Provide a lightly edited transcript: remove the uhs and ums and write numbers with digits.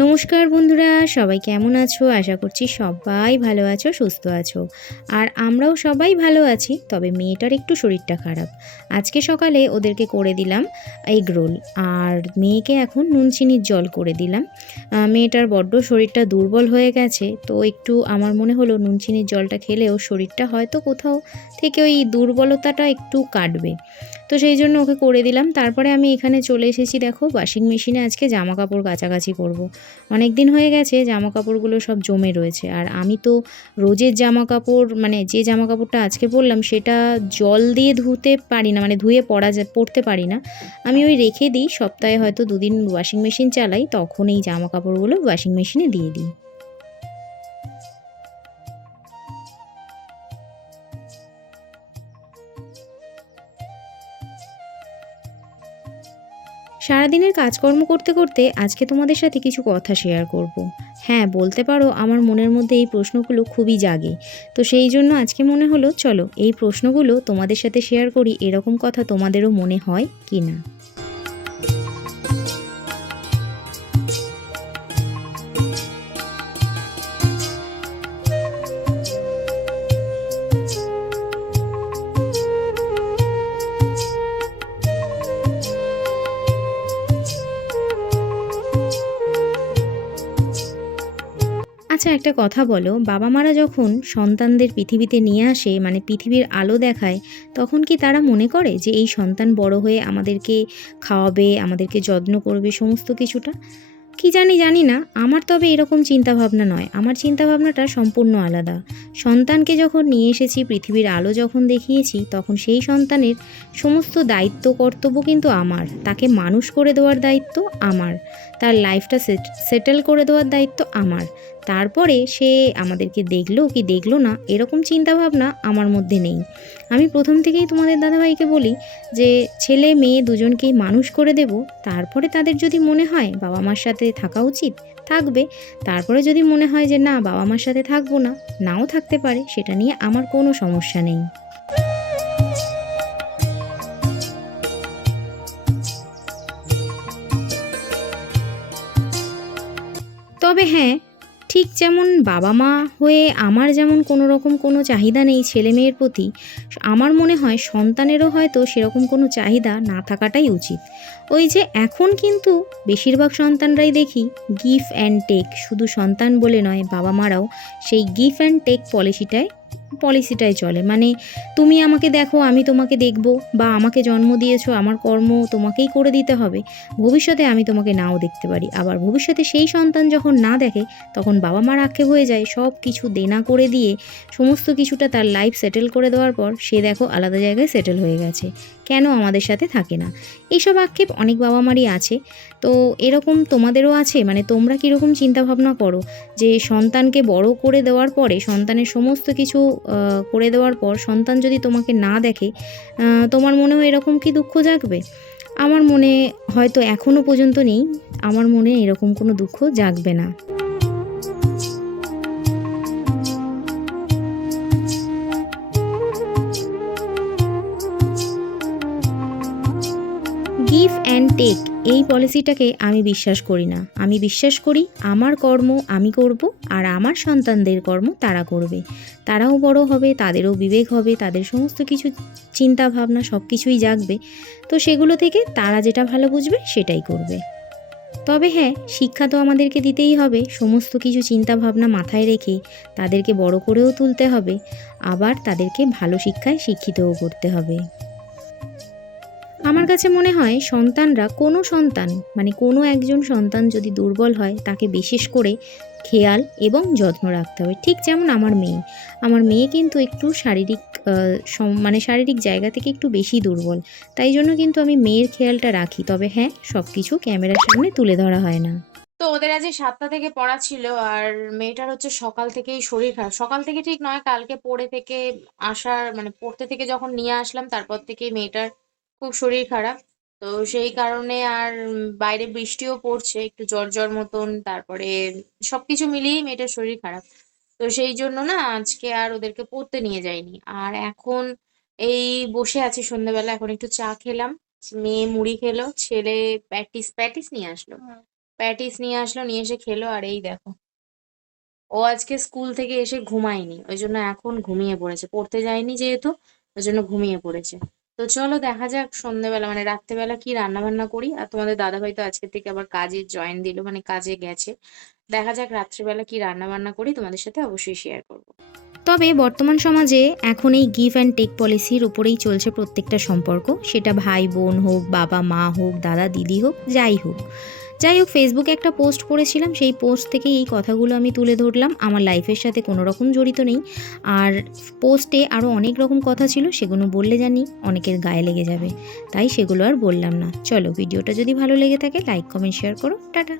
নমস্কার বন্ধুরা, সবাই কেমন আছো? আশা করছি সবাই ভালো আছো, সুস্থ আছো। আর আমরাও সবাই ভালো আছি, তবে মেয়েটার একটু শরীরটা খারাপ। আজকে সকালে ওদেরকে করে দিলাম এগ রোল, আর মেয়েকে এখন নুন চিনির জল করে দিলাম। মেয়েটার বড্ড শরীরটা দুর্বল হয়ে গেছে, তো একটু আমার মনে হলো নুন চিনির জলটা খেলে ওর শরীরটা হয়তো কোথাও থেকে ওই দুর্বলতাটা একটু কাটবে। তো সেই জন্য ওকে করে দিলাম। তারপরে আমি এখানে চলে এসেছি, দেখো ওয়াশিং মেশিনে আজকে জামা কাপড় কাচাকাচি করব। অনেক দিন হয়ে গেছে জামা কাপড়গুলো সব জমে রয়েছে, আর আমি তো রোজের জামা কাপড় মানে যে জামা কাপড়টা আজকে পরলাম সেটা জল দিয়ে ধুতে পারি না, মানে ধুয়ে পরতে পারি না। আমি ওই রেখে দিই, সপ্তাহে হয়তো দুদিন ওয়াশিং মেশিন চালাই, তখন এই জামা কাপড়গুলো ওয়াশিং মেশিনে দিয়ে দিই। সারাদিনের কাজকর্ম করতে করতে আজকে তোমাদের সাথে কিছু কথা শেয়ার করব। হ্যাঁ, বলতে পারো আমার মনের মধ্যে এই প্রশ্নগুলো খুবই জাগে। তো সেই জন্য আজকে মনে হলো চলো এই প্রশ্নগুলো তোমাদের সাথে শেয়ার করি, এরকম কথা তোমাদেরও মনে হয় কি না। আচ্ছা, একটা কথা বলো, বাবা মারা যখন সন্তানদের পৃথিবীতে নিয়ে আসে, মানে পৃথিবীর আলো দেখায়, তখন কি তারা মনে করে যে এই সন্তান বড় হয়ে আমাদেরকে খাওয়াবে, আমাদেরকে যত্ন করবে সমস্ত কিছুটা? কি জানি না, আমার তবে এরকম চিন্তাভাবনা নয়। আমার চিন্তাভাবনাটা সম্পূর্ণ আলাদা। সন্তানকে যখন নিয়ে এসেছি, পৃথিবীর আলো যখন দেখিয়েছি, তখন সেই সন্তানের সমস্ত দায়িত্ব কর্তব্য কিন্তু আমার। তাকে মানুষ করে দেওয়ার দায়িত্ব আমার। তার লাইফটা সেটেল করে দেওয়ার দায়িত্ব আমার। তারপরে সে আমাদেরকে দেখলো কি দেখলো না, এরকম চিন্তাভাবনা আমার মধ্যে নেই। আমি প্রথম থেকেই তোমাদের দাদাভাইকে বলি যে ছেলে মেয়ে দুজনকেই মানুষ করে দেব। তারপরে তাদের যদি মনে হয় বাবা মার সাথে থাকা উচিত, থাকবে। তারপরে যদি মনে হয় যে না, বাবা মার সাথে থাকবো না, নাও থাকতে পারে, সেটা নিয়ে আমার কোনো সমস্যা নেই। তবে হ্যাঁ, ঠিক যেমন বাবা মা হয়ে আমার যেমন কোনো রকম কোনো চাহিদা নেই ছেলে মেয়ের প্রতি, আমার মনে হয় সন্তানেরও হয়তো সেরকম কোনো চাহিদা না থাকাটাই উচিত। ওই যে এখন কিন্তু বেশিরভাগ সন্তানরাই দেখি গিভ অ্যান্ড টেক, শুধু সন্তান বলে নয়, বাবা মারাও সেই গিভ অ্যান্ড টেক পলিসিটাই চলে। মানে তুমি আমাকে দেখো, আমি তোমাকে দেখব, বা আমাকে জন্ম দিয়েছো, আমার কর্ম তোমাকেই করে দিতে হবে। ভবিষ্যতে আমি তোমাকে নাও দেখতে পারি, আবার ভবিষ্যতে সেই সন্তান যখন না দেখে, তখন বাবা মার আক্ষেপ হয়ে যায়। সব কিছু দেনা করে দিয়ে সমস্ত কিছুটা তার লাইফ সেটেল করে দেওয়ার পর সে দেখো আলাদা জায়গায় সেটেল হয়ে গেছে, কেন আমাদের সাথে থাকে না? এইসব আক্ষেপ অনেক বাবা মারই আছে। তো এরকম তোমাদেরও আছে? মানে তোমরা কীরকম চিন্তাভাবনা করো যে সন্তানকে বড় করে দেওয়ার পরে, সন্তানের সমস্ত কিছু করে দেওয়ার পর সন্তান যদি তোমাকে না দেখে, তোমার মনেও এরকম কি দুঃখ জাগবে? আমার মনে হয়তো এখনও পর্যন্ত নেই, আমার মনে এরকম কোনো দুঃখ জাগবে না। গিভ অ্যান্ড টেক, এই পলিসিটাকে আমি বিশ্বাস করি না। আমি বিশ্বাস করি আমার কর্ম আমি করব, আর আমার সন্তানদের কর্ম তারা করবে। তারাও বড় হবে, তাদেরও বিবেক হবে, তাদের সমস্ত কিছু চিন্তা ভাবনা সব কিছুই জাগবে। তো সেগুলো থেকে তারা যেটা ভালো বুঝবে সেটাই করবে। তবে হ্যাঁ, শিক্ষা তো আমাদেরকে দিতেই হবে। সমস্ত কিছু চিন্তা ভাবনা মাথায় রেখে তাদেরকে বড় করেও তুলতে হবে, আবার তাদেরকে ভালো শিক্ষায় শিক্ষিতও করতে হবে। আমার কাছে মনে হয় সন্তানরা, কোনো সন্তান মানে কোনো একজন সন্তান যদি দুর্বল হয়, তাকে বিশেষ করে খেয়াল এবং যত্ন রাখতে হবে। ঠিক যেমন আমার মেয়ে কিন্তু একটু শারীরিক মানে শারীরিক জায়গা থেকে একটু বেশি দুর্বল। তাই জন্য কিন্তু আমি মেয়ের খেয়ালটা রাখি। তবে হ্যাঁ, সব কিছু ক্যামেরার সামনে তুলে ধরা হয় না। তো ওদের আজ 7টা থেকে পড়া ছিল। আর মেয়েটার হচ্ছে সকাল থেকেই শরীর খারাপ, সকাল থেকে ঠিক নয়, কালকে পড়ে থেকে আসার মানে পড়তে থেকে যখন নিয়ে আসলাম তারপর থেকেই মেয়েটার খুব শরীর খারাপ। তো সেই কারণে আর বাইরে বৃষ্টিও পড়ছে, একটু জ্বর জ্বর মতন, তারপরে সবকিছু মিলিয়েই মেয়েটার শরীর খারাপ। তো সেই জন্য না আজকে আর ওদেরকে পড়তে নিয়ে যাইনি। আর এখন এই বসে আছি সন্ধ্যেবেলা, এখন একটু চা খেলাম, মেয়ে মুড়ি খেলো, ছেলে প্যাটিস প্যাটিস নিয়ে আসলো, প্যাটিস নিয়ে আসলো, নিয়ে এসে খেলো। আর এই দেখো, ও আজকে স্কুল থেকে এসে ঘুমায়নি, ওই জন্য এখন ঘুমিয়ে পড়েছে। পড়তে যায়নি যেহেতু, ওই জন্য ঘুমিয়ে পড়েছে। তো চলো দেখা যাক সন্ধ্যেবেলা মানে রাত্রেবেলা কি রান্না বান্না করি। আর তোমাদের দাদাভাই তো আজকে থেকে আবার কাজে জয়েন দিল, মানে কাজে গেছে। দেখা যাক রাত্রিবেলা কি রান্না বান্না করি, তোমাদের সাথে অবশ্যই শেয়ার করবো। তবে বর্তমান সমাজে এখন এই গিভ অ্যান্ড টেক পলিসির উপরেই চলছে প্রত্যেকটা সম্পর্ক, সেটা ভাই বোন হোক, বাবা মা হোক, দাদা দিদি হোক, যাই হোক। ফেসবুকে একটা পোস্ট করেছিলাম, সেই পোস্ট থেকে এই কথাগুলো আমি তুলে ধরলাম। আমার লাইফের সাথে কোনো রকম জড়িত নেই। আর পোস্টে আরও অনেক রকম কথা ছিল, সেগুলো বললে জানি অনেকের গায়ে লেগে যাবে, তাই সেগুলো আর বললাম না। চলো, ভিডিওটা যদি ভালো লেগে থাকে লাইক কমেন্ট শেয়ার করো। টাটা।